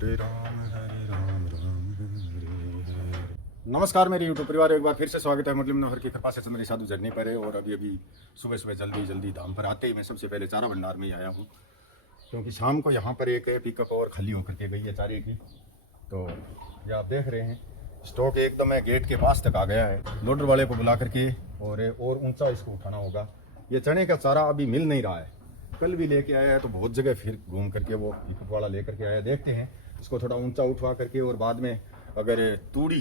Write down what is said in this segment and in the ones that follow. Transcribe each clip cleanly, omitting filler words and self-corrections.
हरे राम राम हरे हरे। नमस्कार मेरे यूट्यूब परिवार, एक बार फिर से स्वागत है मुरली मनोहर की कृपा से मेरे साधु झरने पर है। और अभी सुबह सुबह जल्दी धाम पर आते ही मैं सबसे पहले चारा भंडार में ही आया हूँ, क्योंकि शाम को यहाँ पर एक पिकअप और खाली होकर के गई है चारे की। तो ये आप देख रहे हैं स्टॉक एकदम है, गेट के पास तक आ गया है। लोडर वाले को बुला करके और ऊंचा इसको उठाना होगा। ये चने का चारा अभी मिल नहीं रहा है, कल भी लेके आया है तो बहुत जगह फिर घूम करके वो पिकअप वाला लेकर के आया। देखते हैं इसको थोड़ा ऊंचा उठवा करके, और बाद में अगर तूड़ी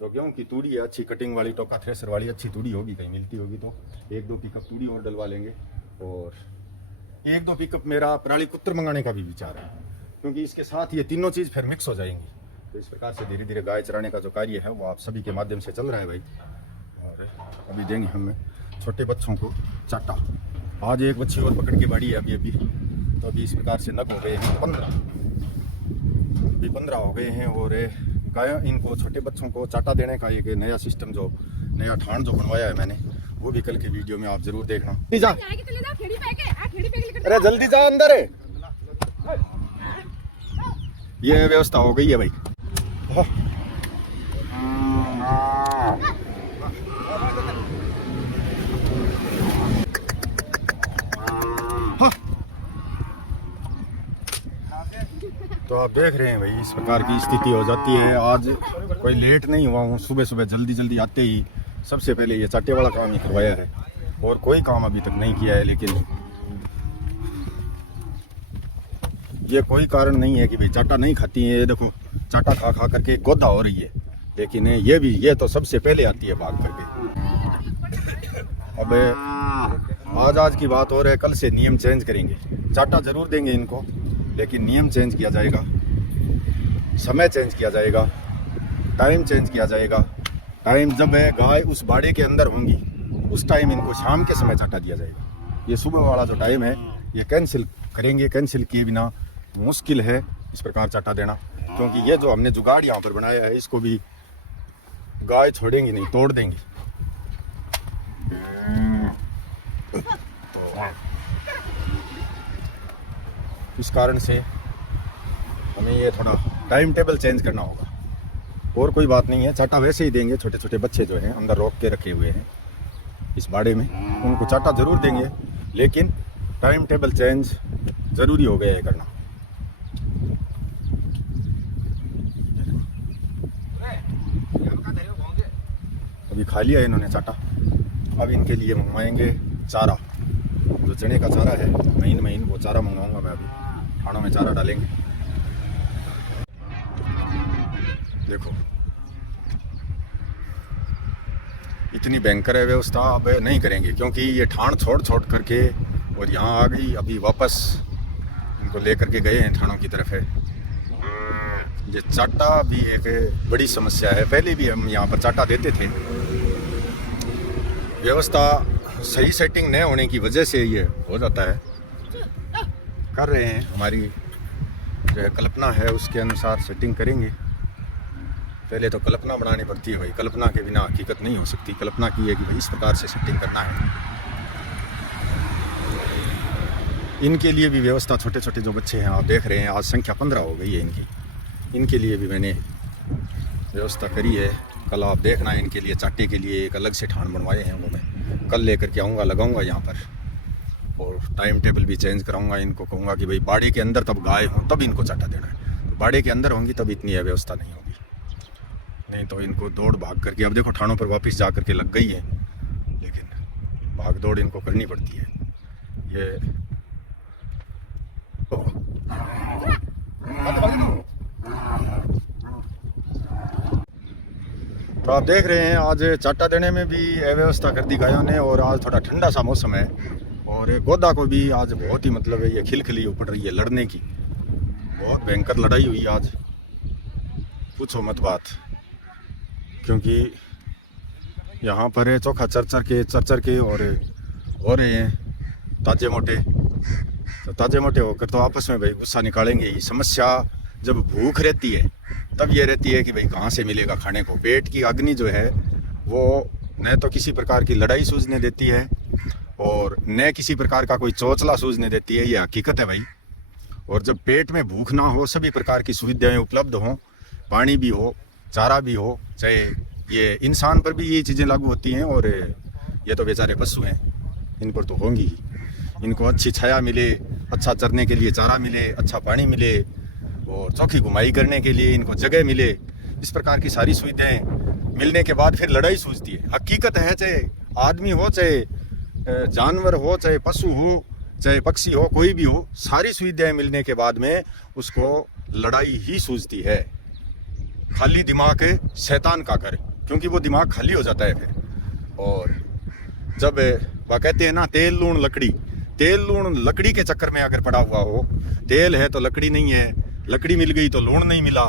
जो गेहूँ की तूड़ी है अच्छी कटिंग वाली, टोका थ्रेसर वाली अच्छी तूड़ी होगी, कहीं मिलती होगी तो एक दो पिकअप तूड़ी और डलवा लेंगे। और एक दो पिकअप मेरा पराली कुत्र मंगाने का भी विचार है, क्योंकि इसके साथ ये तीनों चीज़ फिर मिक्स हो जाएंगी। तो इस प्रकार से धीरे धीरे गाय चराने का जो कार्य है वो आप सभी के माध्यम से चल रहा है भाई। और अभी देंगे हम छोटे बच्चों को चाटा। आज एक बच्ची और पकड़ के बाड़ी है अभी तो अभी इस प्रकार से नग हो गए हैं 15 हो गए हैं। और गाय इनको छोटे बच्चों को चाटा देने का एक नया सिस्टम, जो नया ठाण जो बनवाया है मैंने, वो भी कल के वीडियो में आप जरूर देखना। जा अरे जल्दी जा अंदर है, ये व्यवस्था हो गई है भाई। तो आप देख रहे हैं भाई इस प्रकार की स्थिति हो जाती है। आज कोई लेट नहीं हुआ हूँ, सुबह सुबह जल्दी आते ही सबसे पहले ये चाटे वाला काम ही करवाया है, और कोई काम अभी तक नहीं किया है। लेकिन ये कोई कारण नहीं है कि भाई चाटा नहीं खाती है। ये देखो चाटा खा खा करके गोदा हो रही है, लेकिन ये तो सबसे पहले आती है भाग करके। अब आज की बात और है, कल से नियम चेंज करेंगे। चाटा जरूर देंगे इनको, लेकिन नियम चेंज किया जाएगा, समय चेंज किया जाएगा, टाइम चेंज किया जाएगा। टाइम जब है गाय उस बाड़े के अंदर होंगी उस टाइम इनको शाम के समय चाटा दिया जाएगा। ये सुबह वाला जो टाइम है ये कैंसिल करेंगे। कैंसिल किए बिना मुश्किल है इस प्रकार चाटा देना, क्योंकि ये जो हमने जुगाड़ यहाँ पर बनाया है इसको भी गाय छोड़ेंगी नहीं, तोड़ देंगी। इस कारण से हमें ये थोड़ा टाइम टेबल चेंज करना होगा, और कोई बात नहीं है। चाटा वैसे ही देंगे। छोटे छोटे बच्चे जो हैं अंदर रोक के रखे हुए हैं इस बाड़े में, उनको चाटा जरूर देंगे, लेकिन टाइम टेबल चेंज ज़रूरी हो गया है करना। अभी खा लिया इन्होंने चाटा, अब इनके लिए मंगवाएंगे चारा। जो चने का चारा है महीन वो चारा मंगवाऊंगा मैं। अभी खानों में चारा डालेंगे। देखो इतनी भयंकर है व्यवस्था, अब नहीं करेंगे, क्योंकि ये ठाण छोड़ करके और यहाँ आ गई। अभी वापस इनको लेकर के गए हैं ठाणों की तरफ है। ये चाटा भी एक बड़ी समस्या है। पहले भी हम यहाँ पर चाटा देते थे, व्यवस्था सही सेटिंग नहीं होने की वजह से ये हो जाता है। कर रहे हैं, हमारी जो कल्पना है उसके अनुसार सेटिंग करेंगे। पहले तो कल्पना बनानी पड़ती है भाई, कल्पना के बिना हकीकत नहीं हो सकती। कल्पना की है कि भाई इस प्रकार से सेटिंग करना है। इनके लिए भी व्यवस्था, छोटे छोटे जो बच्चे हैं आप देख रहे हैं, आज संख्या 15 हो गई है इनके लिए भी मैंने व्यवस्था करी है। कल आप देखना है इनके लिए चाटे के लिए एक अलग से ठाण बनवाए हैं, वो मैं कल लेकर के आऊँगा, लगाऊंगा यहाँ पर। और टाइम टेबल भी चेंज कराऊंगा। इनको कहूँगा कि भाई बाड़े के अंदर तब गाय हों तब इनको चाटा देना है। तो बाड़े के अंदर होंगी तब इतनी व्यवस्था नहीं होगी, नहीं तो इनको दौड़ भाग करके, अब देखो ठाणों पर वापस जा करके लग गई है, लेकिन भाग दौड़ इनको करनी पड़ती है। ये तो आप देख रहे हैं आज चाटा देने में भी अव्यवस्था कर दी गायों ने। और आज थोड़ा ठंडा सा मौसम है, और गोदा को भी आज बहुत ही मतलब है ये खिलखिली उपड़ रही है लड़ने की। बहुत भयंकर लड़ाई हुई आज, पूछो मत बात। क्योंकि यहाँ पर है चोखा चर के और हो रहे हैं ताजे मोटे। तो ताजे मोटे होकर तो आपस में भाई गुस्सा निकालेंगे ही। समस्या जब भूख रहती है तब ये रहती है कि भाई कहाँ से मिलेगा खाने को। पेट की अग्नि जो है वो न तो किसी प्रकार की लड़ाई सूझने देती है, और न किसी प्रकार का कोई चौचला सूझने देती है। ये हकीकत है भाई। और जब पेट में भूख ना हो, सभी प्रकार की सुविधाएं उपलब्ध हों, पानी भी हो, चारा भी हो, चाहे ये इंसान पर भी ये चीज़ें लागू होती हैं और ये तो बेचारे पशु हैं, इन पर तो होंगी ही। इनको अच्छी छाया मिले, अच्छा चरने के लिए चारा मिले, अच्छा पानी मिले और चौकी घुमाई करने के लिए इनको जगह मिले, इस प्रकार की सारी सुविधाएं मिलने के बाद फिर लड़ाई सूझती है। हकीकत है, चाहे आदमी हो, चाहे जानवर हो, चाहे पशु हो, चाहे पक्षी हो, कोई भी हो, सारी सुविधाएं मिलने के बाद में उसको लड़ाई ही सूझती है। खाली दिमाग शैतान का घर, क्योंकि वो दिमाग खाली हो जाता है फिर। और जब वह कहते हैं ना, तेल लूण लकड़ी, तेल लूण लकड़ी के चक्कर में अगर पड़ा हुआ हो, तेल है तो लकड़ी नहीं है, लकड़ी मिल गई तो लूण नहीं मिला,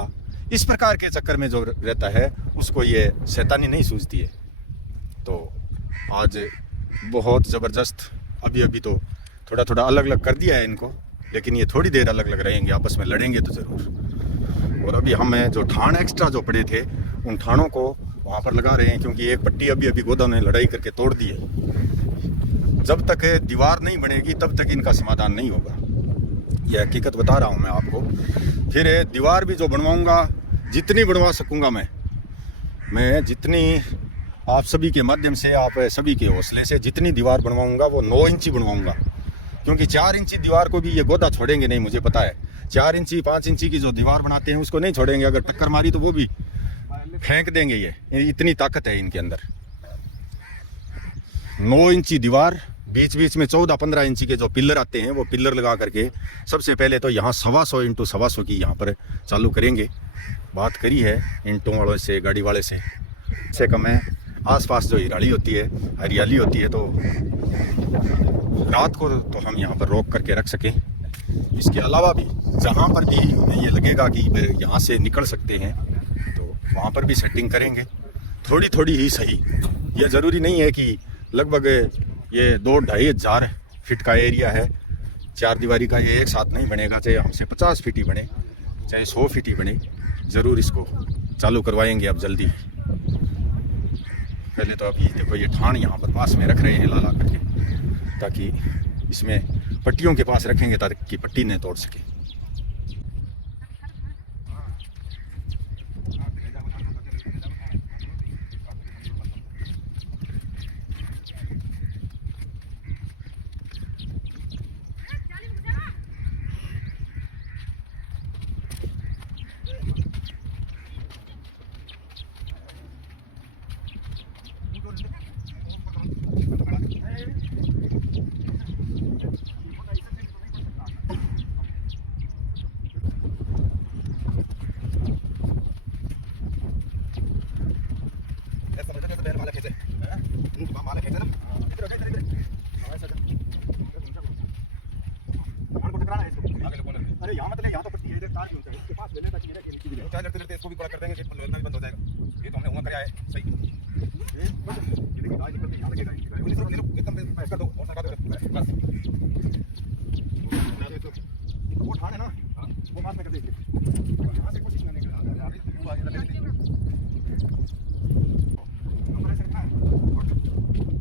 इस प्रकार के चक्कर में जो रहता है उसको ये शैतानी नहीं सूझती है। तो आज बहुत ज़बरदस्त, अभी तो थोड़ा थोड़ा अलग अलग कर दिया है इनको, लेकिन ये थोड़ी देर अलग अलग रहेंगे, आपस में लड़ेंगे तो ज़रूर। और अभी हमें जो ठाण एक्स्ट्रा जो पड़े थे, उन ठाणों को वहाँ पर लगा रहे हैं, क्योंकि एक पट्टी अभी गोदा ने लड़ाई करके तोड़ दी है। जब तक दीवार नहीं बनेगी तब तक इनका समाधान नहीं होगा, यह हकीकत बता रहा हूँ मैं आपको। फिर दीवार भी जो बनवाऊँगा, जितनी बनवा सकूँगा मैं जितनी आप सभी के माध्यम से, आप सभी के हौसले से जितनी दीवार बनवाऊँगा वो 9 इंची बनवाऊँगा, क्योंकि 4 इंची दीवार को भी ये गोदा छोड़ेंगे नहीं, मुझे पता है। 4 इंची 5 इंची की जो दीवार बनाते हैं उसको नहीं छोड़ेंगे, अगर टक्कर मारी तो वो भी फेंक देंगे, ये इतनी ताकत है इनके अंदर। 9 इंची दीवार, बीच बीच में 14-15 इंची के जो पिलर आते हैं वो पिलर लगा करके सबसे पहले तो यहाँ 125 इंटू 125 की यहाँ पर चालू करेंगे। बात करी है इंटों वालों से, गाड़ी वाले से कम है। आसपास जो हरियाली होती है तो रात को तो हम यहाँ पर रोक करके रख सकें। इसके अलावा भी जहाँ पर भी हमें ये लगेगा कि यहाँ से निकल सकते हैं तो वहाँ पर भी सेटिंग करेंगे, थोड़ी थोड़ी ही सही। यह ज़रूरी नहीं है कि लगभग ये 2-2.5 हज़ार फीट का एरिया है, 4 दीवारी का, ये एक साथ नहीं बनेगा। चाहे हमसे 50 फीट ही बने, चाहे 100 फीट ही बने, ज़रूर इसको चालू करवाएंगे अब जल्दी। पहले तो अभी देखो ये ठाण यहाँ पर पास में रख रहे हैं ला करके, ताकि इसमें पट्टियों के पास रखेंगे ताकि पट्टी न तोड़ सके। अरे यहाँ मतलब यहाँ तो पट्टी है, इधर तार क्यों इसके पास लेने ताकि क्या लड़ते इसको भी बड़ा कर देंगे, गेट बंद हो जाएगा। ये तो हमने हुआ कराया है सही। ये देखिए गाय निकल के यहाँ लगेगा, एकदम ऐसा दो और सरकार बस वो ठाण है ना, वो बात में कर देखिए यहाँ से कोशिश करने का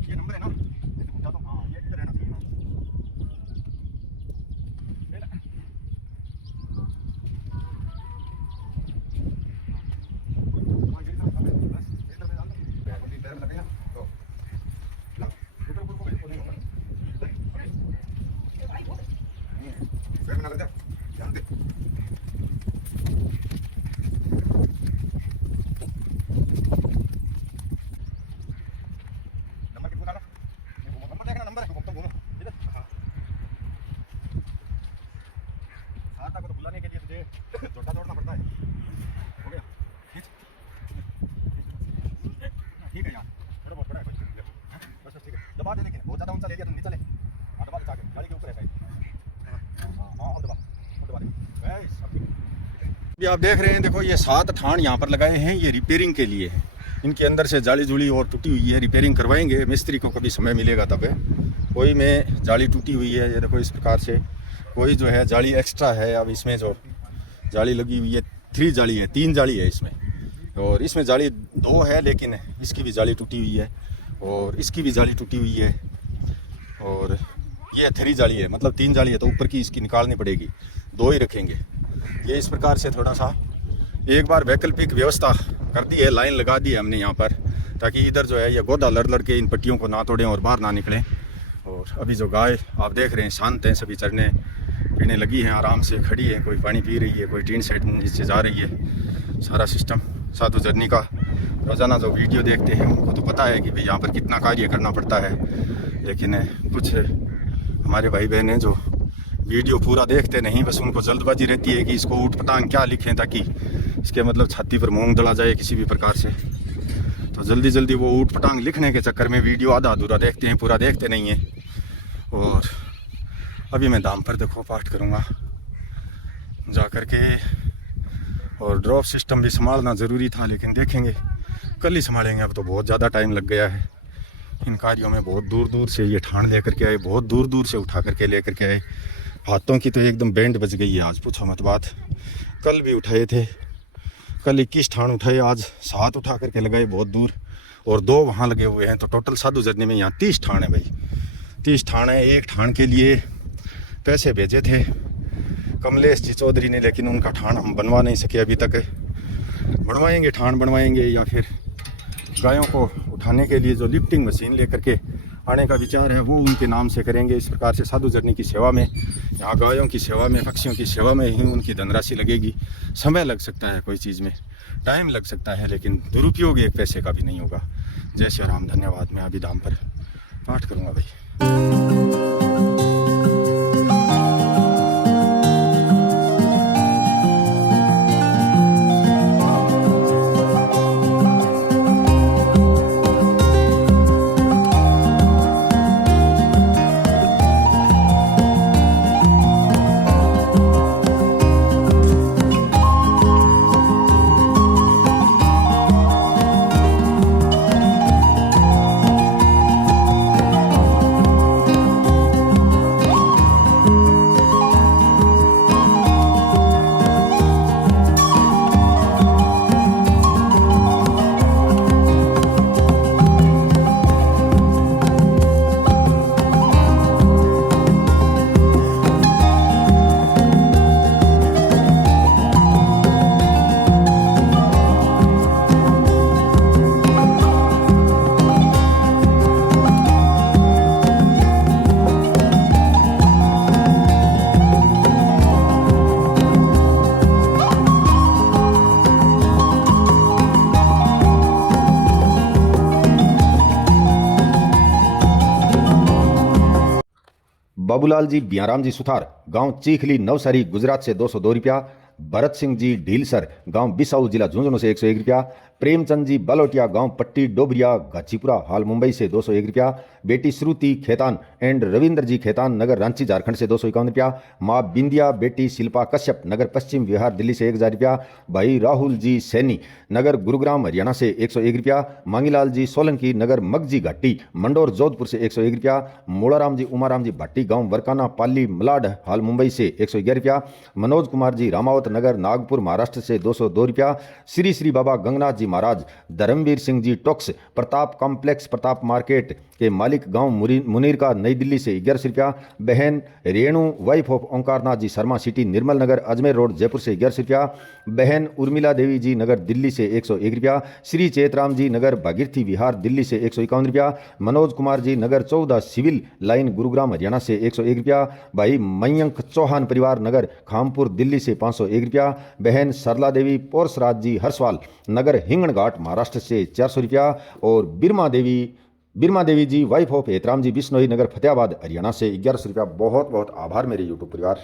ये नंबर है ना, तो हाँ ये इधर रहना चाहिए। जोड़ना पड़ता है। हो गया ठीक है यार, मेरा बहुत बड़ा है बस ठीक है। दबा दे, देखिए बहुत ज़्यादा ऊंचा ले लिया तो नीचे ले, हाँ दबा दे जाके गाड़ी के ऊपर है हाँ और दबा दे। अभी आप देख रहे हैं, देखो ये 7 ठाण यहाँ पर लगाए हैं, ये रिपेयरिंग के लिए। इनके अंदर से जाली जुली और टूटी हुई है, रिपेयरिंग करवाएंगे। मिस्त्री को कभी समय मिलेगा तब। कोई में जाली टूटी हुई है, ये देखो इस प्रकार से। कोई जो है जाली एक्स्ट्रा है, अब इसमें जो जाली लगी हुई है 3 जाली है, 3 जाली है इसमें, और इसमें जाली 2 है, लेकिन इसकी भी जाली टूटी हुई है और इसकी भी जाली टूटी हुई है। और ये 3 जाली है, मतलब 3 जाली है तो ऊपर की इसकी निकालनी पड़ेगी, 2 ही रखेंगे। ये इस प्रकार से थोड़ा सा एक बार वैकल्पिक व्यवस्था कर दी है, लाइन लगा दी है हमने यहाँ पर, ताकि इधर जो है ये गोदा लड़ लड़ के इन पट्टियों को ना तोड़ें और बाहर ना निकलें। और अभी जो गाय आप देख रहे हैं शांत हैं, सभी चरने पीने लगी हैं, आराम से खड़ी है, कोई पानी पी रही है, कोई टीन सेट नीचे जा रही है। सारा सिस्टम साधु जर्नी का रोज़ाना जो वीडियो देखते हैं उनको तो पता है कि भाई यहाँ पर कितना कार्य करना पड़ता है, लेकिन कुछ हमारे भाई बहन हैं जो वीडियो पूरा देखते नहीं, बस उनको जल्दबाजी रहती है कि इसको ऊट पटांग क्या लिखें ताकि इसके मतलब छाती पर मूंग दड़ा जाए किसी भी प्रकार से। तो जल्दी जल्दी वो ऊट पटांग लिखने के चक्कर में वीडियो आधा अधूरा देखते हैं, पूरा देखते नहीं हैं। और अभी मैं दाम पर देखो पाठ करूँगा जा कर के, और ड्रॉप सिस्टम भी संभालना ज़रूरी था, लेकिन देखेंगे कल ही संभालेंगे। अब तो बहुत ज़्यादा टाइम लग गया है इन कार्यों में। बहुत दूर दूर से ये ठाण लेकर के आए, बहुत दूर दूर से उठा करके लेकर के आए। हाथों की तो एकदम बैंड बज गई है आज, पूछो मत बात। कल भी उठाए थे, कल 21 ठाण उठाए, आज 7 उठा करके लगाए बहुत दूर, और 2 वहाँ लगे हुए हैं। तो टोटल साधु जर्नी में यहाँ 30 ठाण है भाई, 30 ठाण है। एक ठाण के लिए पैसे भेजे थे कमलेश जी चौधरी ने, लेकिन उनका ठाण हम बनवा नहीं सके अभी तक। बनवाएंगे, ठाण बनवाएंगे, या फिर गायों को उठाने के लिए जो लिफ्टिंग मशीन लेकर के आने का विचार है वो उनके नाम से करेंगे। इस प्रकार से साधु जर्नी की सेवा में, यहाँ गायों की सेवा में, पक्षियों की सेवा में ही उनकी धनराशि लगेगी। समय लग सकता है, कोई चीज़ में टाइम लग सकता है, लेकिन दुरुपयोग एक पैसे का भी नहीं होगा। जय श्री राम, धन्यवाद। मैं अभी दाम पर पाठ करूँगा भाई। बाबूलाल जी बियाराम जी सुथार, गांव चीखली नवसारी गुजरात से 202 रुपया। भरत सिंह जी ढीलसर, गांव बिसाऊ जिला झुंझुनू से 101 रुपया। प्रेमचंद जी बलोटिया, गांव पट्टी डोबरिया गाजीपुरा हाल मुंबई से 201 रुपया। बेटी श्रुति खेतान एंड रविंद्र जी खेतान, नगर रांची झारखंड से 251 रुपया। माँ बिंदिया बेटी शिल्पा कश्यप, नगर पश्चिम बिहार दिल्ली से 1000 रुपया। भाई राहुल जी सैनी, नगर गुरुग्राम हरियाणा से 101 रुपया। मांगीलाल जी सोलंकी, नगर मगजी घाटी मंडोर जोधपुर से 101 रुपया। मोड़ाराम जी उमाराम जी भट्टी, गांव वरकाना पाली मलाड हाल मुंबई से 111 रुपया। मनोज कुमार जी रामावत, नगर नागपुर महाराष्ट्र से 202 रुपया। श्री श्री बाबा गंगनाथ जी महाराज, धर्मवीर सिंह जी टॉक्स, प्रताप कॉम्प्लेक्स प्रताप मार्केट के मालिक, गांव मुनीर का नई दिल्ली से 1100 रुपया। बहन Renu wife of Onkarnath ji Sharma city Nirmal Nagar Ajmer road Jaipur से 1100 रुपया। बहन उर्मिला देवी जी नगर दिल्ली से 101 रुपया। श्री चेतराम जी नगर भागीरथी विहार दिल्ली से 151 रुपया। मनोज कुमार जी नगर 14 सिविल लाइन गुरुग्राम हरियाणा से 101 रुपया। भाई मयंक चौहान परिवार, नगर खामपुर दिल्ली से 501 रुपया। बहन सरला देवी पोरसराज जी हर्षवाल, नगर हिंगण घाट महाराष्ट्र से 400 रुपया। और बिरमा देवी जी वाइफ ऑफ एतराम जी बिश्नोई, नगर फतेहाबाद हरियाणा से 1100 रुपया। बहुत बहुत आभार मेरे यूट्यूब परिवार,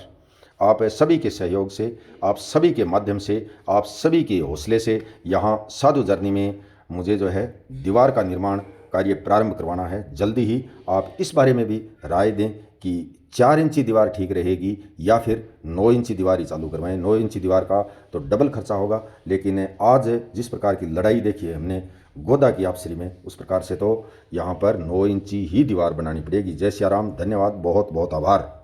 आप सभी के सहयोग से, आप सभी के माध्यम से, आप सभी के हौसले से यहाँ साधु जर्नी में मुझे जो है दीवार का निर्माण कार्य प्रारंभ करवाना है। जल्दी ही आप इस बारे में भी राय दें कि 4 इंची दीवार ठीक रहेगी या फिर 9 इंची दीवार ही चालू करवाएं। 9 इंची दीवार का तो डबल खर्चा होगा, लेकिन आज जिस प्रकार की लड़ाई देखी है हमने गोदा की आपसरी में, उस प्रकार से तो यहाँ पर 9 इंची ही दीवार बनानी पड़ेगी। जय सिया राम, धन्यवाद, बहुत बहुत आभार।